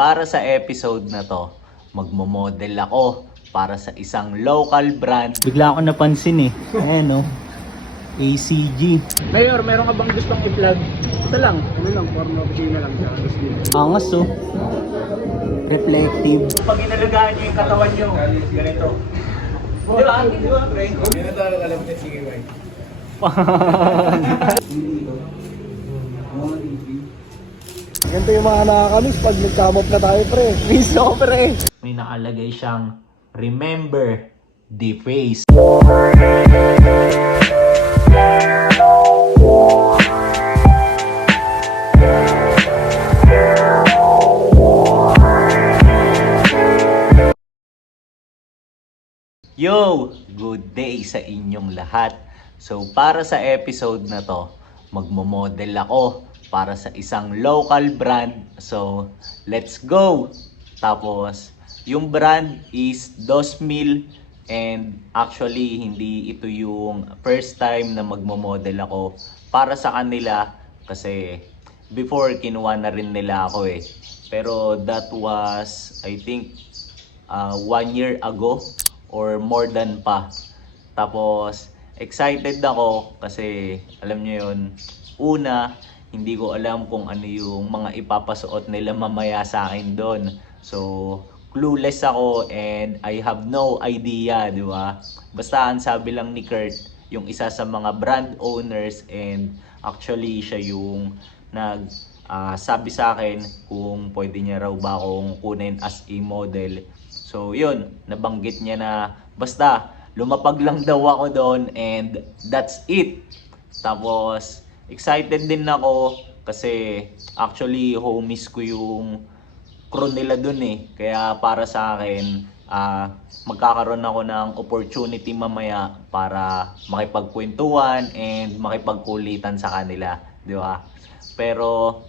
para sa episode na to, magmo-model ako para sa isang local brand. Bigla ako napansin eh. Ayan oh. ACG. Mayor, meron ka bang gustong i-vlog? Isa lang. Ano lang, form opisina lang siya. Angas oh. Reflective. Pag inalagaan nyo yung katawan nyo, ganito. Di ba? Di ba, pre? Hindi na tayo alam niya, sige, bye. Ganito yung mga nakakamiss pag nag-come up na tayo, pre. Miss ako, pre. May nakalagay siyang remember the face. Yo! Good day sa inyong lahat. So para sa episode na to, magmo-model ako para sa isang local brand. So let's go! Tapos yung brand is 2000 and actually hindi ito yung first time na magmo-model ako para sa kanila kasi before kinuha na rin nila ako eh. Pero that was I think 1 year ago or more than pa. Tapos excited ako kasi alam niyo yun, una hindi ko alam kung ano yung mga ipapasuot nila mamaya sa akin doon. So clueless ako and I have no idea, di ba? Basta ang sabi lang ni Kurt, yung isa sa mga brand owners and actually siya yung sabi sa akin kung pwede niya raw ba akong kunin as a model. So yun, nabanggit niya na basta lumapag lang daw ako doon and that's it. Tapos excited din ako kasi actually homies ko yung crew nila doon eh. Kaya para sa akin, magkakaroon ako ng opportunity mamaya para makipagkwentuhan and makipagkulitan sa kanila, di ba? Pero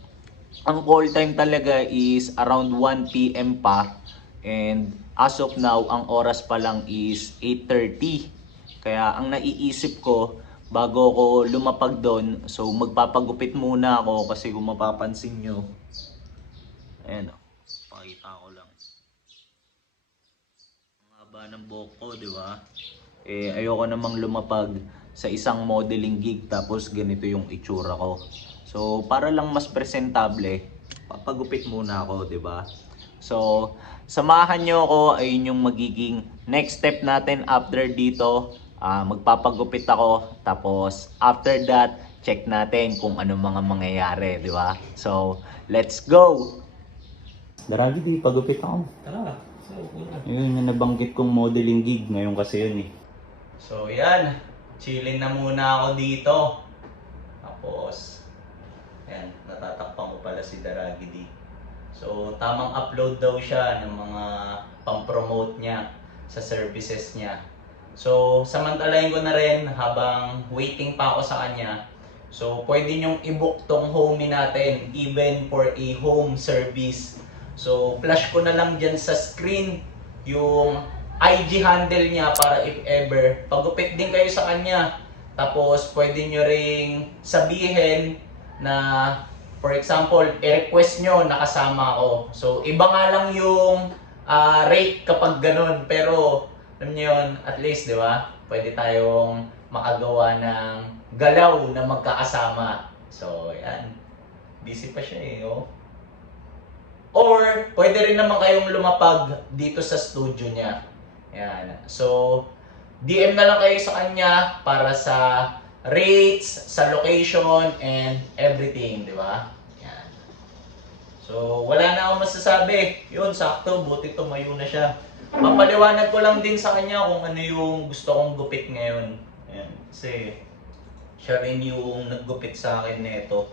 ang call time talaga is around 1 PM pa. And as of now, ang oras pa lang is 8:30. Kaya ang naiisip ko, bago ko lumapag doon, so magpapagupit muna ako kasi kung mapapansin nyo, ayan o, pakita ko lang. Ang haba ng buhok ko, di ba? Eh, ayoko namang lumapag sa isang modeling gig tapos ganito yung itsura ko. So, para lang mas presentable, papagupit muna ako, di ba? So, samahan nyo ako, ayun yung magiging next step natin after dito. Magpapagupit ako, tapos after that, check natin kung ano mga mangyayari, di ba? So, let's go! Daragi di, pagupit ako. Tara. Yun yung nabanggit kong modeling gig, ngayon kasi yun eh. So, yan. Chilling na muna ako dito. Tapos, yan, natatakpan ko pala si Daragi di. So, tamang upload daw siya ng mga pang-promote niya sa services niya. So, samantalahin ko na rin habang waiting pa ako sa kanya. So, pwede nyong i-book tong homie natin even for a home service. So, flash ko na lang dyan sa screen yung IG handle niya para if ever, pagupit din kayo sa kanya. Tapos, pwede nyo ring sabihin na for example, i-request nyo, nakasama ako. So, iba nga lang yung rate kapag ganun. Pero, alam nyo yun, at least, di ba? Pwede tayong makagawa ng galaw na magkakasama. So, yan. Busy pa siya eh, oh. Or, pwede rin naman kayong lumapag dito sa studio niya. Yan. So, DM na lang kayo sa kanya para sa rates, sa location, and everything, di ba? Yan. So, wala na akong masasabi. Yun, sakto, buti tumayo na siya. Papaliwanag ko lang din sa kanya kung ano yung gusto kong gupit ngayon. Yan. Kasi, siya rin yung naggupit sa akin nito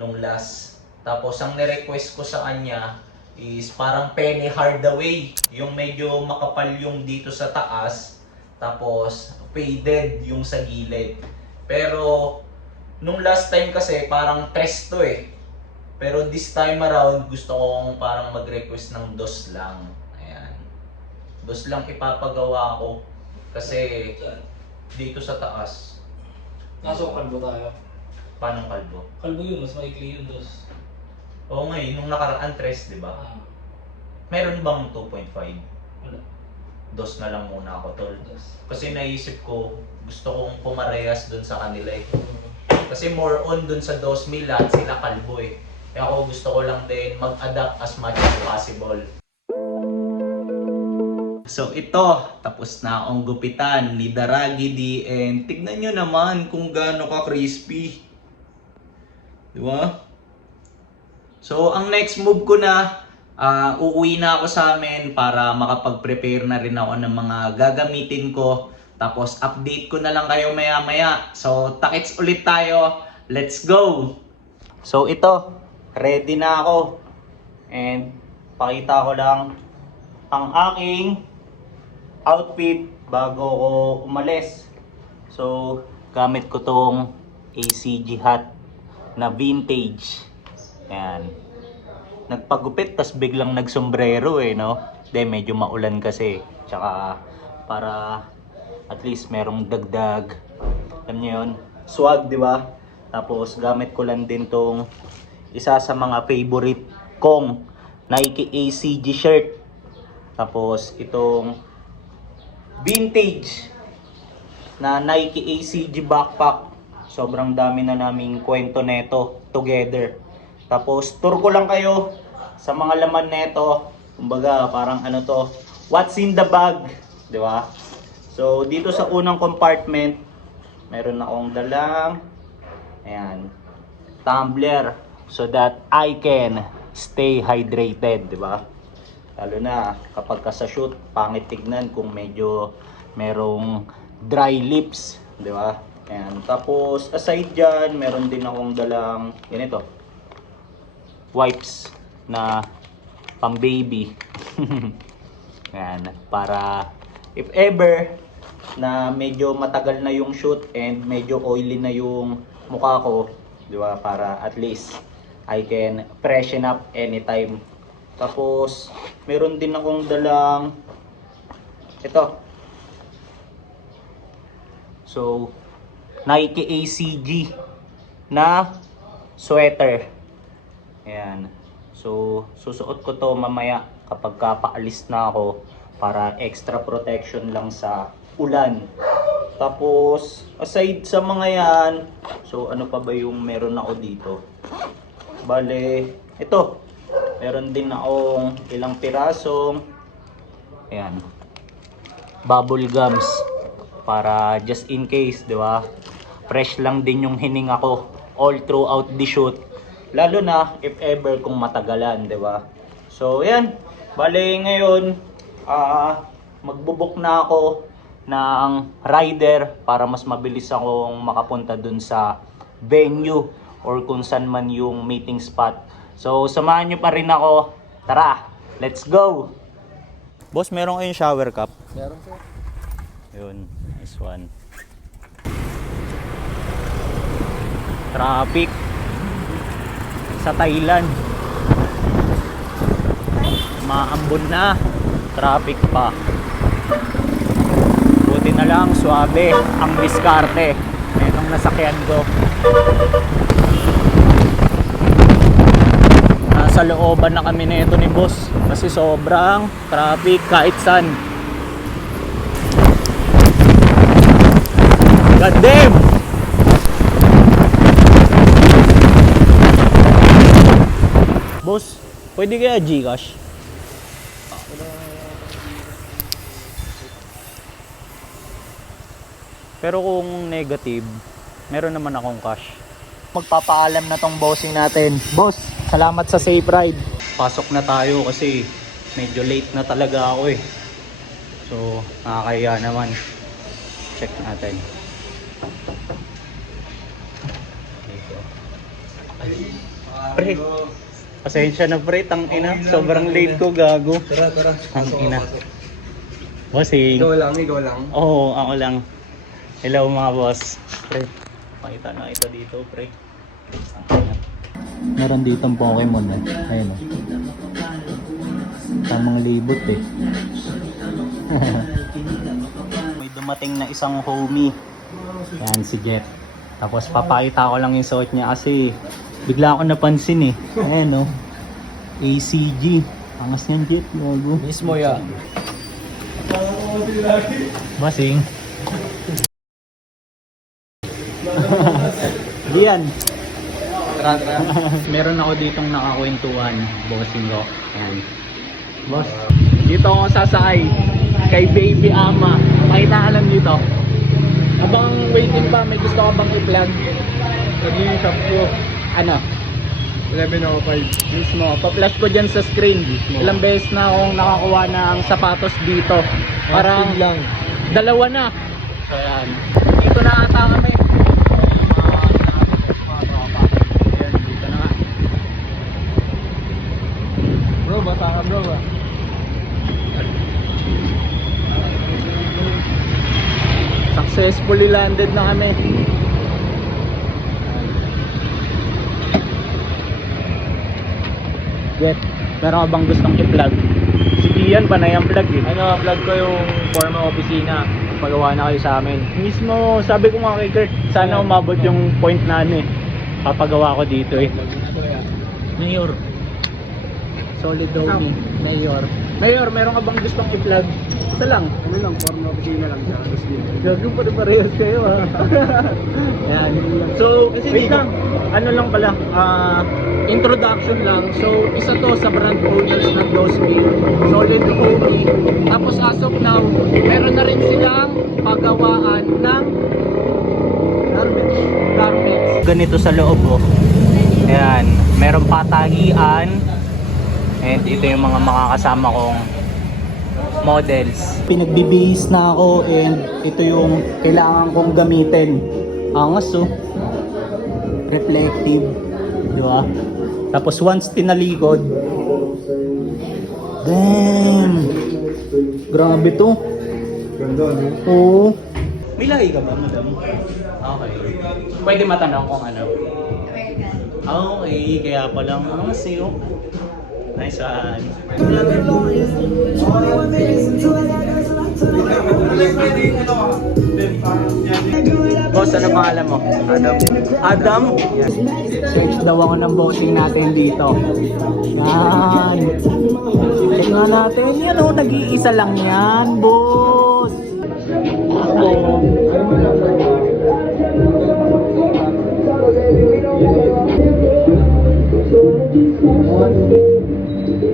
nung last. Tapos, ang nirequest ko sa kanya is parang penny hardaway. Yung medyo makapal yung dito sa taas. Tapos, faded yung sa gilid. Pero, nung last time kasi, parang tres to eh. Pero this time around, gusto kong parang mag-request ng dos lang. Ayan. Dos lang ipapagawa ko. Kasi, dito sa taas. Kaso kalbo tayo. Paano kalbo? Kalbo yun, mas maikli yun, dos. Oo nga nung nakaraan 3, di ba? Meron bang 2.5? Wala. Dos na lang muna ako, tol. Dos. Kasi naisip ko, gusto kong pumarehas dun sa kanila eh. Kasi more on dun sa 2,000 lahat sila kalbo eh. Kaya ako gusto ko lang din mag-adapt as much as possible. So ito, tapos na akong gupitan ni Daragi DN. Tignan nyo naman kung gaano ka crispy. Di ba? So ang next move ko na, uuwi na ako sa amin para makapag-prepare na rin ako ng mga gagamitin ko. Tapos update ko na lang kayo maya maya. So takits ulit tayo. Let's go! So ito, ready na ako. And pakita ko lang ang aking outfit bago ko umalis. So gamit ko tong ACG hat na vintage. Yan. Nagpagupit tas biglang nagsombrero eh, no? De medyo maulan kasi. Tsaka para at least merong dagdag. Alam niyo yun? Swag, di ba? Tapos gamit ko lang din tong isa sa mga favorite kong Nike ACG shirt. Tapos itong vintage na Nike ACG backpack. Sobrang dami na naming kwento neto together. Tapos tour ko lang kayo sa mga laman neto. Kumbaga parang ano to, what's in the bag, di ba? So dito sa unang compartment, meron akong dalang ayan, tumbler so that I can stay hydrated, di ba? Lalo na kapag ka sa shoot, pangit tignan kung medyo merong dry lips, di ba? Ayan. Tapos aside dyan, meron din akong dalang ganito, wipes na pang baby. Ayan, para if ever na medyo matagal na yung shoot and medyo oily na yung mukha ko, di ba? Para at least I can freshen up anytime. Tapos meron din akong dalang ito. So Nike ACG na sweater. Ayan. So susuot ko to mamaya kapag paalis na ako para extra protection lang sa ulan. Tapos aside sa mga yan, so ano pa ba yung meron ako dito? Bale, ito. Meron din akong ilang pirasong ayan, bubble gums para just in case, di ba? Fresh lang din yung hininga ko all throughout the shoot. Lalo na if ever kung matagalan, di ba? So, ayan. Bale, ngayon, magbubuk na ako ng rider para mas mabilis akong makapunta dun sa venue or kung saan man yung meeting spot. So, samahan nyo pa rin ako. Tara, let's go! Boss, meron kayong shower cup? Meron sir. Yun, nice one. Traffic sa Thailand. Maambon na. Traffic pa. Buti na lang, suabe ang diskarte. Itong nasakyan ko. Nasa looban na kami nito ni boss. Kasi sobrang traffic kahit saan. God damn! Boss, pwede kaya Gcash? Pero kung negative, meron naman akong cash. Magpapaalam na tong bossing natin. Boss, salamat sa safe ride. Pasok na tayo kasi medyo late na talaga ako eh. So, nakakaya naman. Check natin. Pre, pasensya na pre, tangina. Sobrang late ko, gago. Tara, tara. Tangina. Bossing. Ikaw lang. Oo, ako lang. Hello mga boss. Pre, pakita na kita dito, pre. Meron ditong Pokemon eh. Ayun oh. Tamang libot eh. May dumating na isang homie. Yan si Jet. Tapos papakita ko lang yung suot niya kasi Bigla ako napansin eh. Ayan oh. ACG. Angas niyang jet. Gago. Mismo yan. Basing. Diyan. Meron ako ditong nakakwentuhan. Bossing ko. Ayan. Boss. Dito ako sasakay. Kay Baby Ama. Pakita ka lang dito. Habang waiting pa, may gusto ka bang i-plug? Lagi yung shop ko. Ano? 1105. Mismo. Pa-flash ko dyan sa screen. Ilang beses na akong nakakuha ng sapatos dito. Parang lang. dalawa na. So yan. Dito na ata kami. Ayan, dito na nga. Bro, bata ka bro ba? Successfully landed na kami. Jet, meron ka bang gustong i-plug? Si Ian, panay ang plug eh. Ano, vlog ko yung forma opisina. Pagawa na kayo sa amin. Mismo, sabi ko nga kay Kurt, sana umabot yung point na ano eh. Papagawa ko dito eh. Mayor. Solid homie. Mayor. Mayor, meron ka bang gustong i-plug? Isa lang. Ano lang, forma opisina lang siya. Gagawin pa rin parehas kayo ha. Yan. So, wait lang. Ano lang pala, introduction lang. So, isa to sa brand owners ng Dosmil. Solid homie. Tapos as of now, meron na rin silang pagawaan ng garments. Ganito sa loob oh. Ayan. Meron patagian. And ito yung mga makakasama kong models. Pinagbibihis na ako and ito yung kailangan kong gamitin. Angas oh. Reflective. Di ba? Tapos once tinalikod, damn! Grabe to. Ganda, no? Oo. May lahi ka ba, madam? Okay. Pwede matanong kung ano? Okay, kaya palang angas eh oh. Nice one. Boss, ano pangalan mo? Adam. Adam? Yes. Search daw ako ng bossing natin dito. Yan. Tingnan natin. Yan o, nag-iisa lang yan, boss.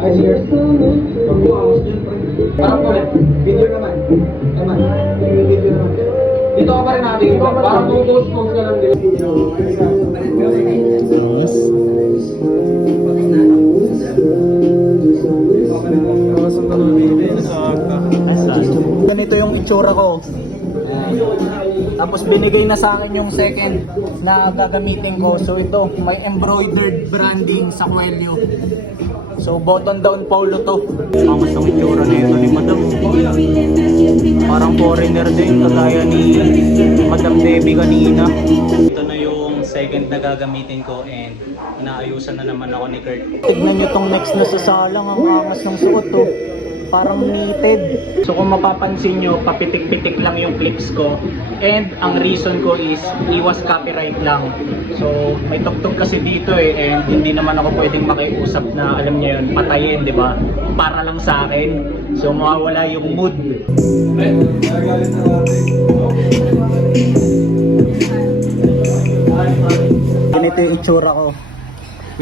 Ay, sir. Parang po, video naman. Naman. Video naman. Dito ka pa rin natin iba. Parang post ka lang din. Ganito yung itsura ko. Tapos binigay na sa akin yung second na gagamitin ko. So ito, may embroidered branding sa kwelyo. So button down polo to. Ang gustong itsura na ito ni Madam. Parang foreigner din, kagaya ni Madam Debbie kanina. Ito na yung second na gagamitin ko and inaayusan na naman ako ni Kurt. Tignan nyo tong next na sasalang, ang angas ng suot to. Parang knitted. So kung mapapansin nyo, papitik-pitik lang yung clips ko. And ang reason ko is, iwas copyright lang. So may tugtog kasi dito eh. And hindi naman ako pwedeng makiusap na, alam niyo yun, patayin, di ba? Para lang sa akin. So mawawala yung mood. Ganito yung itsura ko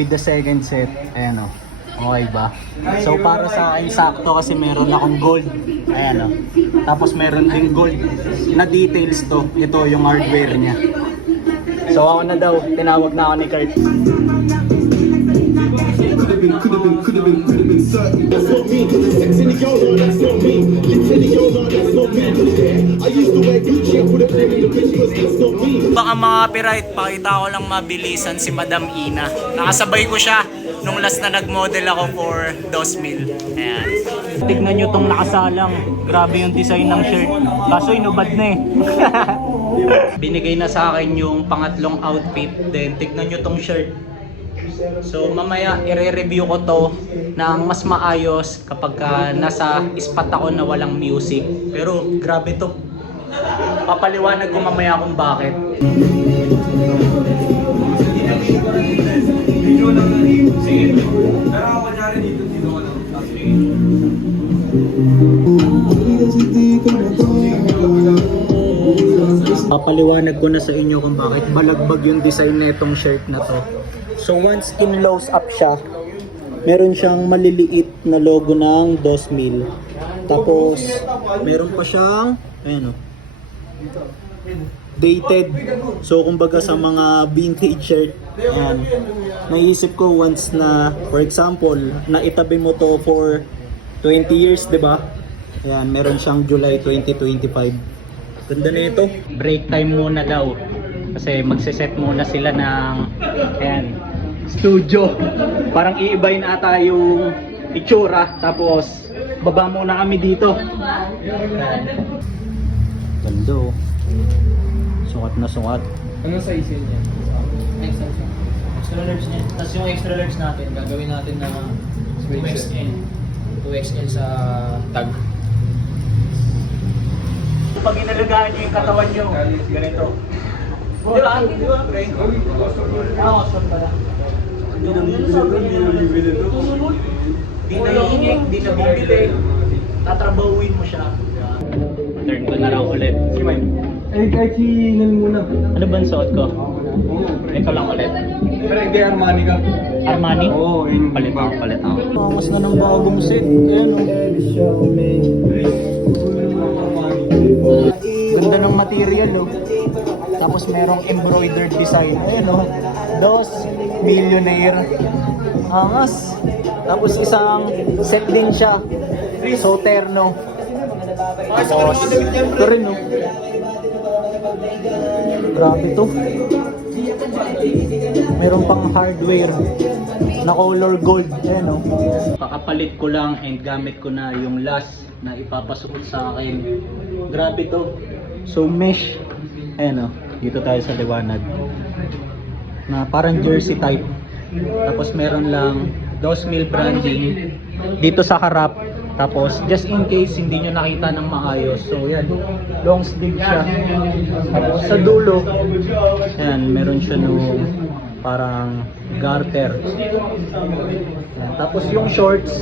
with the second set. Ayan o. Okay ba? So para sa akin sakto kasi meron akong gold. Ayan o. Tapos meron din gold na details to. Ito yung hardware niya. So ako na daw. Tinawag na ako ni Kurt. Baka ma-copyright, pakita ko lang mabilisan si Madam Ina. Nakasabay ko siya nung last na nag-model ako for Dosmil. Ayan. Tignan nyo tong nakasalang. Grabe yung design ng shirt. Kaso inubad na eh. Binigay na sa akin yung pangatlong outfit. Then tignan nyo tong shirt. So mamaya i-review ko to ng mas maayos kapag nasa spot ako na walang music. Pero grabe to. Papaliwanag ko mamaya kung bakit. Video lang na. Sige. Pero ako kunyari dito ka lang. Papaliwanag ko na sa inyo kung bakit balagbag yung design nitong shirt na to. So once in-close up siya, meron siyang maliliit na logo ng 2,000. Tapos meron pa siyang ayan o, dated. So kumbaga sa mga vintage shirt, ayan, naisip ko once na, for example, na itabi mo to for 20 years, 'di ba? Ayan, meron siyang July 2025. Ganda na ito. Break time muna daw. Kasi magse-set muna sila ng ayan, studio. Parang iibayin ata yung itsura. Tapos baba muna kami dito. Ayan. Ganda oh. Sukat na sukat. Ano size yun niya? Extra large niya. Tapos yung extra large natin, gagawin natin na 2XL. 2XL sa tag. Pag inalagaan nyo yung katawan nyo, ganito. Di ba? Di ba, pre? Awesome pala. Di na hihingik, di na bibili. Tatrabawin mo siya. Turn ko na raw ulit. Eh, kahit si Nel muna. Ano ba ang suot ko? Ito lang ulit. Pero hindi Armani ka. Armani? Oo, yun. Palit ako, palit ako. Pangas na ng bagong set. Ayan o. Ganda ng material oh. Tapos merong embroidered design. Ayan oh. Dos millionaire. Angas. Tapos isang set din siya. So terno. Tapos ito rin oh. Grabe to. Meron pang hardware na color gold. Ayan oh. Pakapalit ko lang and gamit ko na yung last na ipapasuot sa akin. Grabe to. So mesh. Ayan o. Dito tayo sa liwanag. Na parang jersey type. Tapos meron lang 2,000 branding dito sa harap. Tapos just in case hindi nyo nakita ng maayos. So yan. Long sleeve siya. Tapos sa dulo. Ayan. Meron siya no parang garter. Ayan. Tapos yung shorts.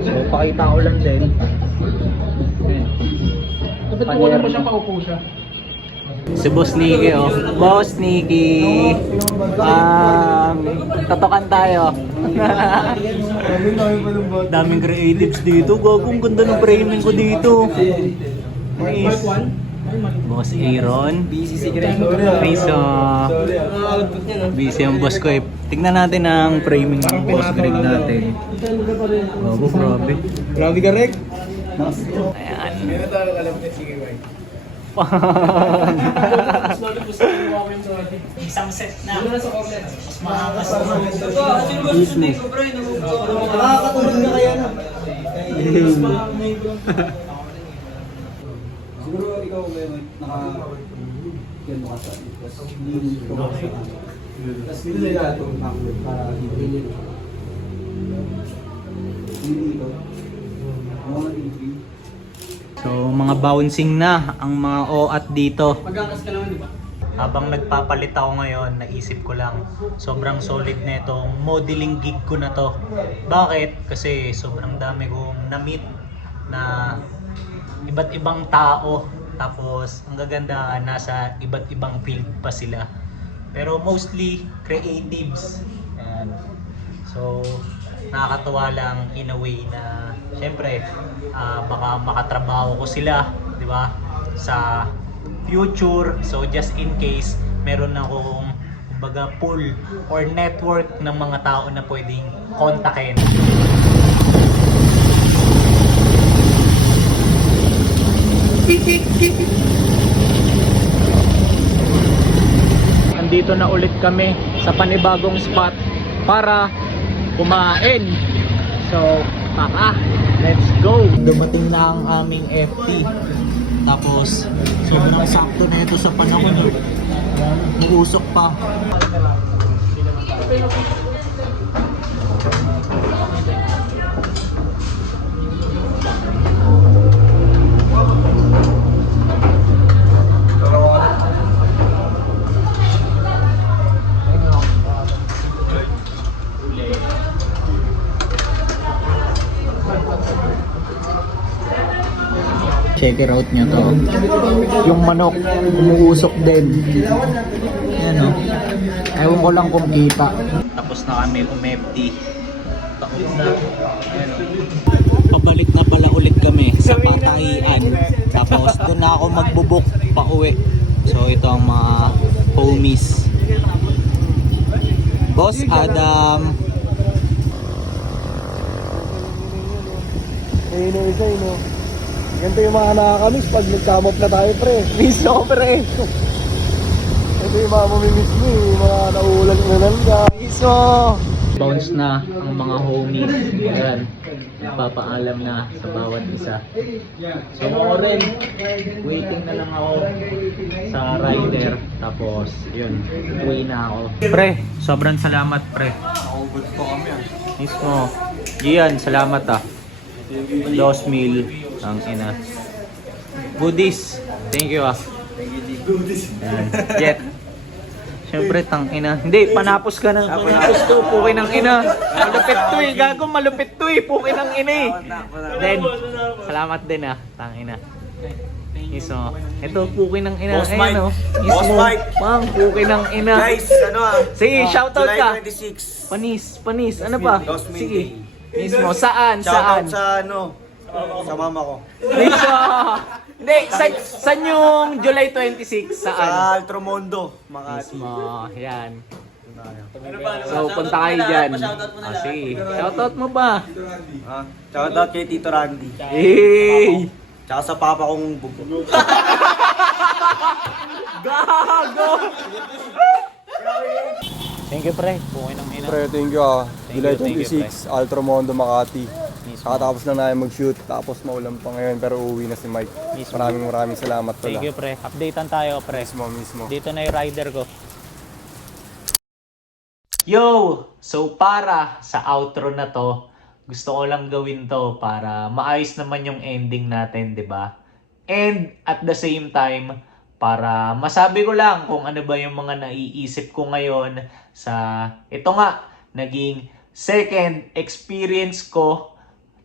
So pakita ko lang din. Dapat ko lang ba siya paupo siya? Si Boss Nicky oh. Boss Nicky. Totokan tayo. Daming creatives dito. Gagong ganda ng framing ko dito. Nice. Boss Aaron. Nice oh. Busy ang boss ko eh. Tignan natin ang framing ng Boss Greg natin. Gago, grabe. Grabe ka, Rek. Ayan. Meron tayo alam niya, sige, Mike. Isang set na. Ano na sa corner? Mas maangas. Nakakatulog na kaya na. Siguro ikaw yan mo ka sa tapos dito nila itong macbook para hindi ito mga TV. So mga bouncing na ang mga OAT dito. Mag-angkas ka naman, di ba? Habang nagpapalit ako ngayon, naisip ko lang, sobrang solid na itong modeling gig ko na to. Bakit? Kasi sobrang dami kong na-meet na iba't ibang tao. Tapos ang gaganda, nasa iba't ibang field pa sila. Pero mostly creatives. Ayan. So nakakatuwa lang in a way na syempre baka makatrabaho ko sila, di ba? Sa future. So just in case meron akong kumbaga pool or network ng mga tao na pwedeng kontakin. Andito na ulit kami sa panibagong spot para kumain. So, let's go! Dumating na ang aming FT. Tapos, sobrang sakto na ito sa panahon. Muusok pa. Check it out nyo to. Yung manok, umuusok din. Yan o. Ewan ko lang kung kita. Tapos na kami umempty. Taon na. Ayan o. Pabalik na pala ulit kami sa Patayian. Tapos doon na ako magbubuk pa uwi. So ito ang mga homies. Boss Adam. Ino. Ganito yung mga nakakamiss pag nagkamop na tayo, pre. Miss ako, pre. Ito yung mga mamimiss mo, yung mga nauulan na nanda. Miso! Bounce na ang mga homies. Ayan. Nagpapaalam na sa bawat isa. So ako rin, waiting na lang ako sa rider. Tapos, yun, uwi na ako. Pre, sobrang salamat, pre. Nakubot ko kami ah. Mismo. Gian, salamat ah. 2,000 ang ina. Goodies. Thank you ah. Ayan. Jet. Siyempre, tang ina. Hindi, panapos ka ng panapos to. Puki ng ina. Malupit to eh. Gago, malupit to eh. Puki ng ina eh. Then, salamat din ah. Tang ina. Iso. Ito, puki ng ina. Boss Ayan Mike. oh. Boss Mike. Pang, puki ng ina. Guys, ano ah? Sige, shoutout ka. July 26. Panis. Ano pa? Dosmin Sige. Day. Mismo. Saan? Shoutout sa ano? Sa mama ko. Mismo. Hindi, saan yung July 26? Sa Saan? Altromondo, Makati. Mismo. Yan. So, punta kayo dyan. Sige. Shoutout mo ba? Ah, shoutout kay Tito Randy. Hey! Tsaka sa papa kong bugo. Gago! Thank you, pre. Pukoy ng ina. Pre, thank you ah. Thank July you, thank you, 26, Altromondo, Makati. Mismo. Kakatapos lang namin mag-shoot, tapos maulan pa ngayon pero uuwi na si Mike. Mismo. Maraming salamat pala. Thank you, pre. Updatean tayo, pre. Mismo. Dito na yung rider ko. Yo! So para sa outro na to, gusto ko lang gawin to para maayos naman yung ending natin, 'di ba? And at the same time, para masabi ko lang kung ano ba yung mga naiisip ko ngayon sa ito nga, naging second experience ko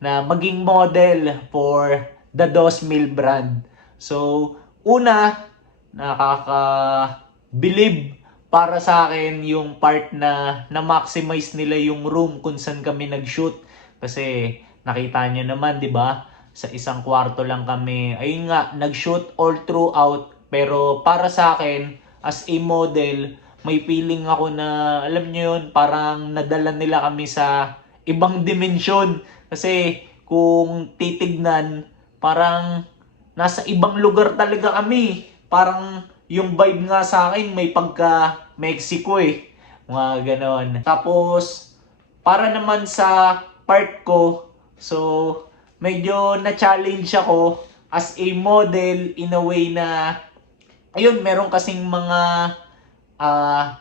na maging model for the Dosmil brand. So, una, nakaka-believe para sa akin yung part na na-maximize nila yung room kung saan kami nag-shoot. Kasi nakita nyo naman, di ba? Sa isang kwarto lang kami. Ayun nga, nag-shoot all throughout. Pero para sa akin, as a model, may feeling ako na, alam nyo yun, parang nadala nila kami sa ibang dimensyon. Kasi kung titignan, parang nasa ibang lugar talaga kami. Parang yung vibe nga sa akin, may pagka Mexico eh. Mga ganon. Tapos, para naman sa part ko, so, medyo na-challenge ako as a model in a way na, ayun, meron kasing mga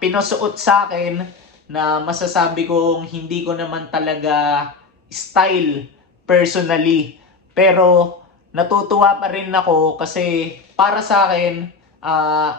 pinusuot sa akin na masasabi kong hindi ko naman talaga style personally. Pero natutuwa pa rin ako kasi para sa akin,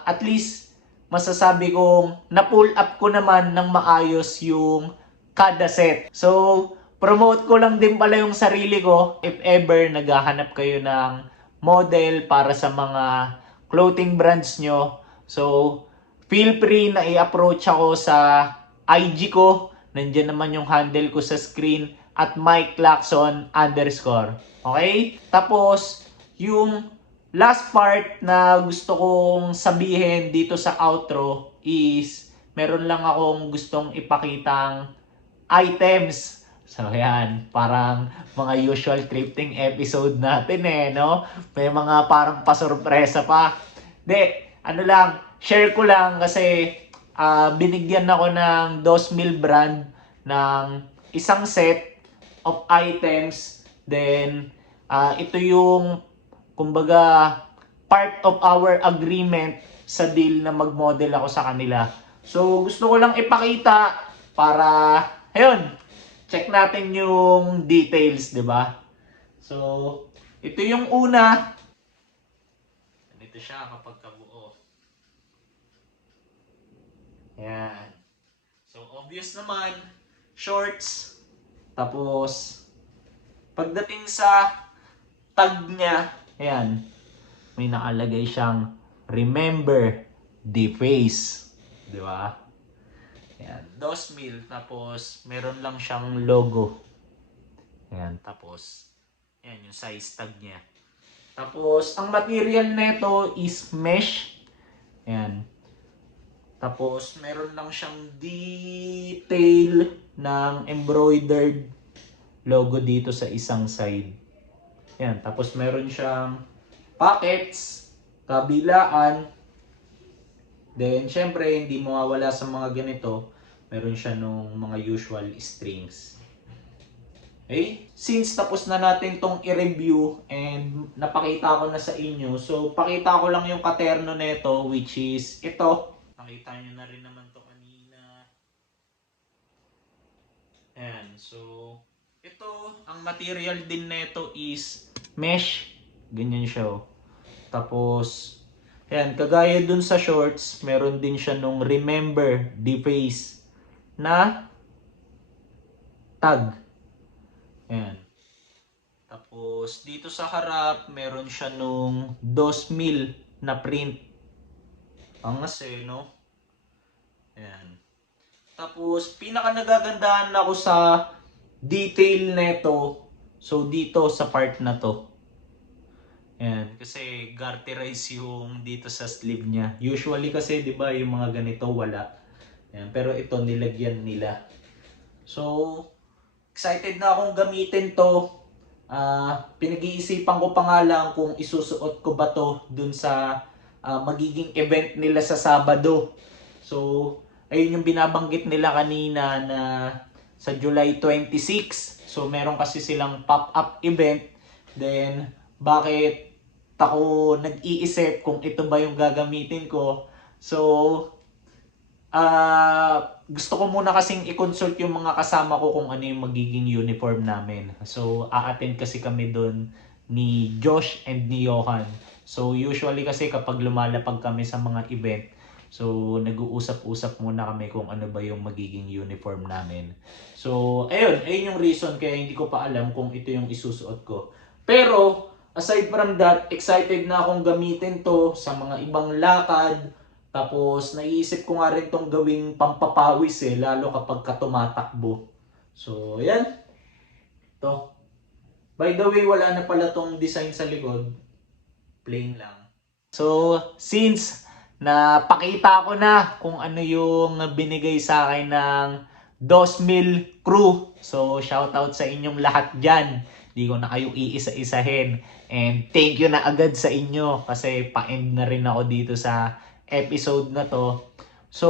at least masasabi kong na-pull up ko naman ng maayos yung kada set. So, promote ko lang din pala yung sarili ko if ever naghahanap kayo ng model para sa mga clothing brands nyo. So, feel free na i-approach ako sa IG ko. Nandiyan naman yung handle ko sa screen at Mike Lacson _ Okay? Tapos, yung last part na gusto kong sabihin dito sa outro is meron lang akong gustong ipakitang items. So, yan. Parang mga usual thrifting episode natin eh, no? May mga parang pasurpresa pa. Ano lang, share ko lang kasi binigyan ako ng Dosmil brand ng isang set of items. Then, ito yung, kumbaga, part of our agreement sa deal na mag-model ako sa kanila. So, gusto ko lang ipakita para, ayun, check natin yung details, di ba? So, ito yung una. Ito siya kapag kabuo. Yan. So, obvious naman, shorts. Tapos, pagdating sa tag niya, ayan, may nakalagay siyang remember the face. Di ba? Ayan, 2,000. Tapos, meron lang siyang logo. Ayan, tapos, ayan yung size tag niya. Tapos, ang material nito is mesh. Ayan. Tapos, meron lang siyang detail ng embroidered logo dito sa isang side. Ayan. Tapos, meron siyang pockets, kabilaan. Then, syempre, hindi mawawala sa mga ganito. Meron siya nung mga usual strings. Okay? Since tapos na natin tong i-review and napakita ko na sa inyo, so pakita ko lang yung katerno nito, which is ito. Nakita nyo na rin naman to kanina. Ayan, so ito, ang material din nito is mesh. Ganyan siya. Tapos, ayan, kagaya dun sa shorts, meron din siya nung remember the face na tag. Ayan. Tapos, dito sa harap, meron siya nung 2,000 na print. Angas no? Ayan. Tapos, pinaka nagagandahan ako sa detail neto. So, dito sa part na to. Ayan. Kasi, garterize yung dito sa sleeve niya. Usually kasi, di ba, yung mga ganito, wala. Ayan. Pero ito, nilagyan nila. So, excited na akong gamitin to. Pinag-iisipan ko pa nga lang kung isusuot ko ba to dun sa magiging event nila sa Sabado. So, ayun yung binabanggit nila kanina na sa July 26. So, meron kasi silang pop-up event. Then, bakit ako nag-iisip kung ito ba yung gagamitin ko? So, gusto ko muna kasing i-consult yung mga kasama ko kung ano yung magiging uniform namin. So, a-attend kasi kami doon ni Josh and ni Johan. So, usually kasi kapag lumalapag kami sa mga event, so, nag-uusap-usap muna kami kung ano ba yung magiging uniform namin. So, ayun yung reason kaya hindi ko pa alam kung ito yung isusuot ko. Pero, aside from that, excited na akong gamitin to sa mga ibang lakad. Tapos, naiisip ko nga rin itong gawing pampapawis lalo kapag tumatakbo. So, yan. Ito. By the way, wala na pala tong design sa likod. Plain lang. So, since napakita ko na kung ano yung binigay sa akin ng 2,000 crew. So, shoutout sa inyong lahat dyan. Hindi ko na kayo iisa-isahin. And thank you na agad sa inyo kasi pa-end na rin ako dito sa episode na to. So,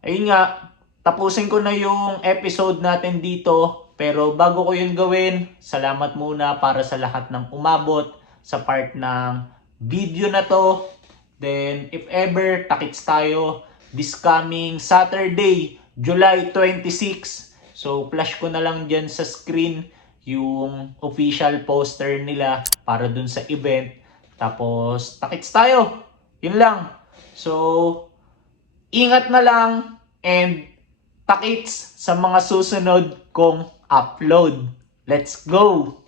ayun nga, tapusin ko na yung episode natin dito. Pero bago ko yun gawin, salamat muna para sa lahat ng umabot sa part ng video na to. Then, if ever, takits tayo this coming Saturday, July 26. So, flash ko na lang dyan sa screen yung official poster nila para dun sa event. Tapos, takits tayo. Yun lang. So, ingat na lang and takits sa mga susunod kong upload. Let's go!